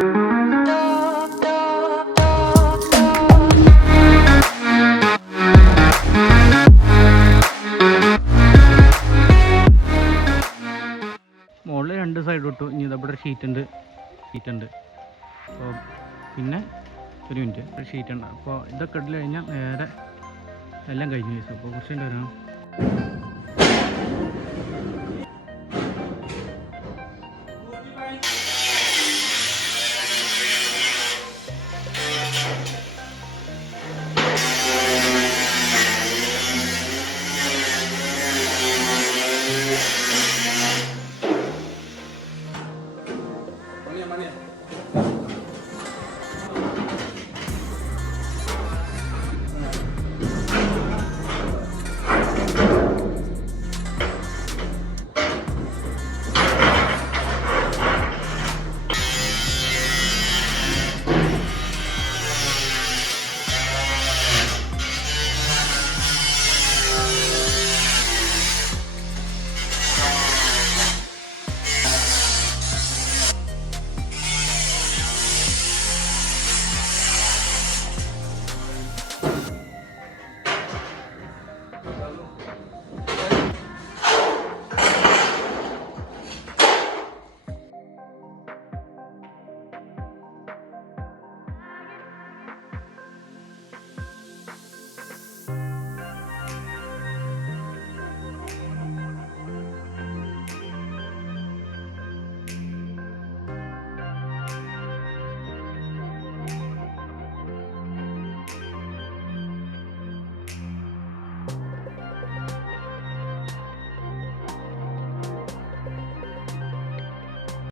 മുകളിൽ 2 സൈഡ് ഇട്ടു. ഇനി ഇതവിടെ ഷീറ്റ് ഉണ്ട്. അപ്പോൾ പിന്നെ ഒരു മിനിറ്റ്, ഒരു ഷീറ്റ് ഉണ്ട്. അപ്പോൾ ഇതൊക്കെ ഇട്ട് കഴിഞ്ഞാൽ നേരെ എല്ലാം കഴിഞ്ഞു. അപ്പോൾ കുറച്ചുണ്ട് വരാം. Mania.